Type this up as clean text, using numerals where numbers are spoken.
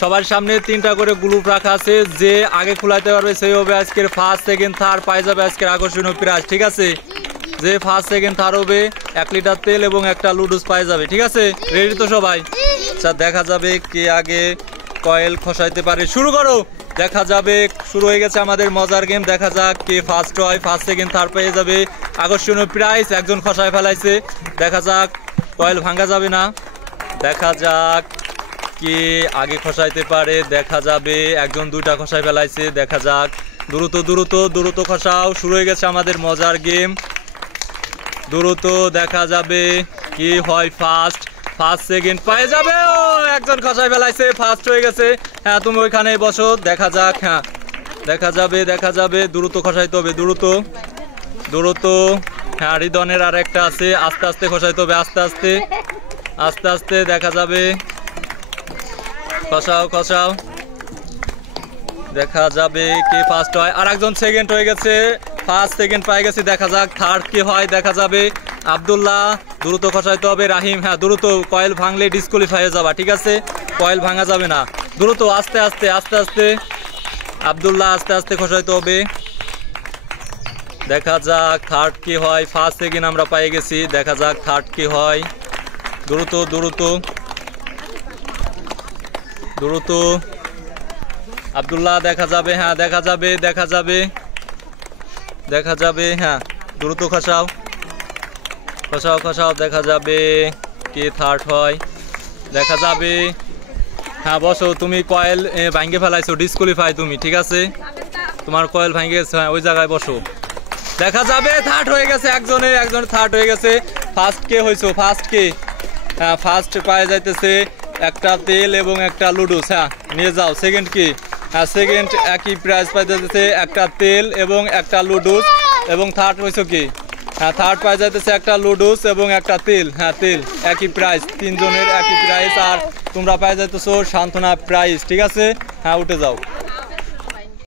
সবার সামনে 3টা করে গ্রুপ রাখা আছে, যে আগে খোলাইতে পারবে সেই হবে আজকের ফার্স্ট সেকেন্ড থার্ড পাই যাবে আজকের আকর্ষণীয় প্রাইজ। ঠিক আছে, যে ফার্স্ট সেকেন্ড থার্ড হবে 1 লিটার তেল এবং একটা লুডুস পাই যাবে। ঠিক আছে, রেডি তো সবাই? আচ্ছা, দেখা যাবে কে আগে কয়েল খসাইতে পারে। শুরু করো। দেখা যাবে শুরু হয়ে গেছে আমাদের মজার গেম। দেখা যাক কে ফার্স্ট হয়, ফার্স্ট সেকেন্ড থার্ড পেয়ে যাবে আকর্ষণীয় প্রাইজ। একজন খসায় ফেলাইছে, দেখা যাক কয়েল ভাঙা যাবে না। দেখা যাক কে আগে খসাইতে পারে। দেখা যাবে একজন 2টা খসায় ফেলাইছে। দেখা যাক দ্রুত দ্রুত দ্রুত খসাও। শুরু হয়ে গেছে আমাদের মজার গেম, দ্রুত। দেখা যাবে কি হয় ফার্স্ট সেকেন্ড পায়ে যাবে। ও একজন খসায় ফেলাইছে, ফার্স্ট হয়ে গেছে। হ্যাঁ, তুমি ওইখানে বসো। দেখা যাক, হ্যাঁ দেখা যাবে দ্রুত খসাইতে হবে, দ্রুত দ্রুত। হ্যাঁ, রিদনের আর একটা আছে, আস্তে আস্তে খসাইতে হবে, আস্তে আস্তে আস্তে আস্তে। দেখা যাবে খসাও। দেখা যাবে কে ফার্স্ট হয়। আর একজন সেকেন্ড হয়ে গেছে, ফার্স্ট সেকেন্ড পাই গেছে। দেখা যাক থার্ড কে হয়। দেখা যাবে আব্দুল্লাহ, দ্রুত খসাইতে হবে। রাহিম, হ্যাঁ দ্রুত, কয়েল ভাঙলে ডিসকোয়ালিফাই হয়ে যাবা। ঠিক আছে, কয়েল ভাঙা যাবে না, দ্রুত আস্তে আস্তে আস্তে আস্তে। আব্দুল্লাহ আস্তে আস্তে খসাইতে হবে। দেখা যাক থার্ড কে হয়। ফার্স্ট সেকেন্ড আমরা পাই গেছি। দেখা যাক থার্ড কে হয়। দ্রুত দ্রুত দ্রুত আব্দুল্লাহ। দেখা যাবে, হ্যাঁ দেখা যাবে, হ্যাঁ দ্রুত খসাও। দেখা যাবে কে থার্ড হয়। দেখা যাবে, হ্যাঁ বসো। তুমি কয়েল ভাঙ্গে ফেলাইছো, ডিসকোয়ালিফাই তুমি। ঠিক আছে, তোমার কয়েল ভাঙ্গে গেছে, হ্যাঁ ওই জায়গায় বসো। দেখা যাবে থার্ড হয়ে গেছে, একজন থার্ড হয়ে গেছে। ফার্স্ট কে হয়েছো? ফার্স্ট কে? হ্যাঁ ফার্স্ট পাওয়া যাইতেছে একটা তেল এবং একটা লুডুস। হ্যাঁ নিয়ে যাও। সেকেন্ড কি? হ্যাঁ সেকেন্ড একই প্রাইজ পাওয়া যাইতেছে, একটা তেল এবং একটা লুডুস। এবং থার্ড হয়েছো কি? হ্যাঁ থার্ড পাওয়া যাইতেছে একটা লুডুস এবং একটা তেল। হ্যাঁ তেল, একই প্রাইস, 3 জনের একই প্রাইস। আর তোমরা পাওয়া যাইতেছো সান্ত্বনা প্রাইজ। ঠিক আছে, হ্যাঁ উঠে যাও।